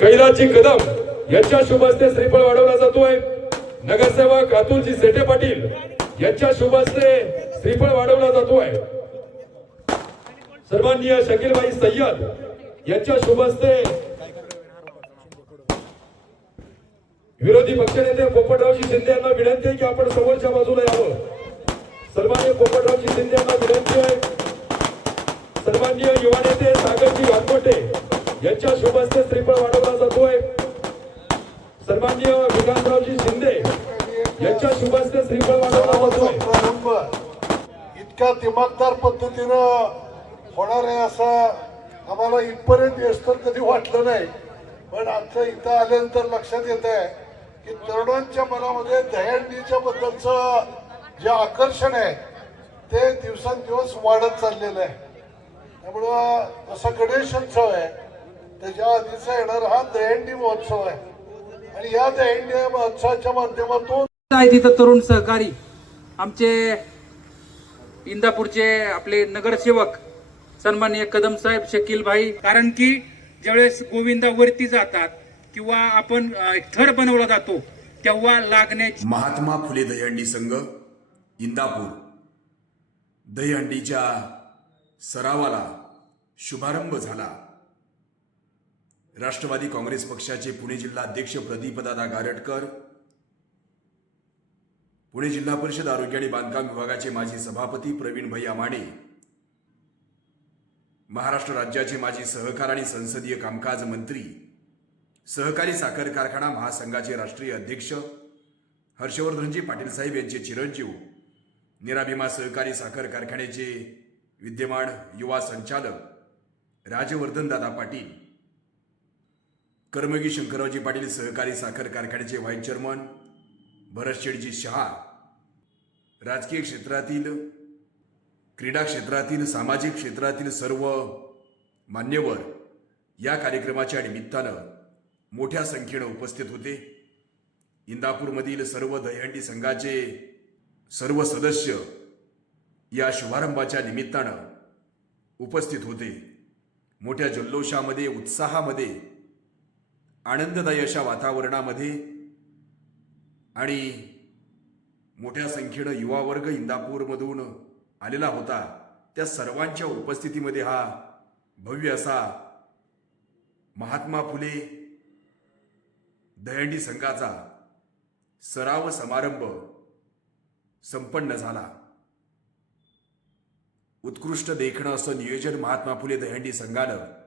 कैलाची कदम यांच्या शुभ हस्ते श्रीफळ वाढवला जातोय. नगरसेवक अतुलजी सेठे पाटील यांच्या शुभ हस्ते श्रीफळ वाढवला जातोय. सन्माननीय शकीलबाई सय्यद यांच्या शुभ हस्ते विरोधी पक्षनेते पोपटरावजी शिंदे यांना विनंती आहे की आपण समोरच्या बाजूला यावं. सर्वांनी पोपटरावजी शिंदे यांना विनंती आहे. सन्माननीय युवा नेते सागरजी वाघमोटे यांच्या शुभ हस्ते श्रीफळ वाढवला जातोय श्रीकांतरावजी शिंदे यांच्या शुभ श्रीफळ वाढवला इतक्या दिमागदार पद्धतीनं होणार आहे असं आम्हाला इथपर्यंत यश तर कधी वाटलं नाही. पण आता इथं आल्यानंतर लक्षात येत आहे की तरुणांच्या मनामध्ये दहंडीच्या बद्दलचं जे आकर्षण आहे ते दिवसेंदिवस वाढत चाललेलं आहे. त्यामुळं जसा गणेशोत्सव आहे. त्याच्या आधीचा येणारा हा दहंडी महोत्सव आहे. आणि या दहीहंडी महोत्सवाच्या माध्यमातून आहे तिथं तरुण सहकारी आमचे इंदापूरचे आपले नगरसेवक सन्माननीय कदम साहेब शकील भाई. कारण की ज्यावेळेस गोविंदा वरती जातात किंवा आपण थर बनवला जातो तेव्हा लागण्याची महात्मा फुले दहीहंडी संघ इंदापूर. दहीहंडीच्या सरावाला शुभारंभ झाला. राष्ट्रवादी काँग्रेस पक्षाचे पुणे जिल्हा अध्यक्ष प्रदीपदादा गारटकर पुणे जिल्हा परिषद आरोग्य आणि बांधकाम विभागाचे माजी सभापती प्रवीण भैया माने महाराष्ट्र राज्याचे माजी सहकार आणि संसदीय कामकाज मंत्री सहकारी साखर कारखाना महासंघाचे राष्ट्रीय अध्यक्ष हर्षवर्धनजी पाटील साहेब यांचे चिरंजीव निराभिमा सहकारी साखर कारखान्याचे विद्यमान युवा संचालक राजवर्धन दादा पाटील कर्मगी शंकररावजी पाटील सहकारी साखर कारखान्याचे व्हाईस चेअरमन भरत शेठजी शहा. राजकीय क्षेत्रातील क्रीडा क्षेत्रातील सामाजिक क्षेत्रातील सर्व मान्यवर या कार्यक्रमाच्या निमित्तानं मोठ्या संख्येनं उपस्थित होते. इंदापूरमधील सर्व दहीहंडी संघाचे सर्व सदस्य या शुभारंभाच्या निमित्तानं उपस्थित होते. मोठ्या जल्लोषामध्ये उत्साहामध्ये आनंददायी अशा वातावरणामध्ये आणि मोठ्या संख्येनं युवावर्ग इंदापूरमधून आलेला होता त्या सर्वांच्या उपस्थितीमध्ये हा भव्य असा महात्मा फुले दहंडी संघाचा सराव समारंभ संपन्न झाला. उत्कृष्ट देखणं असं नियोजन महात्मा फुले दहंडी संघानं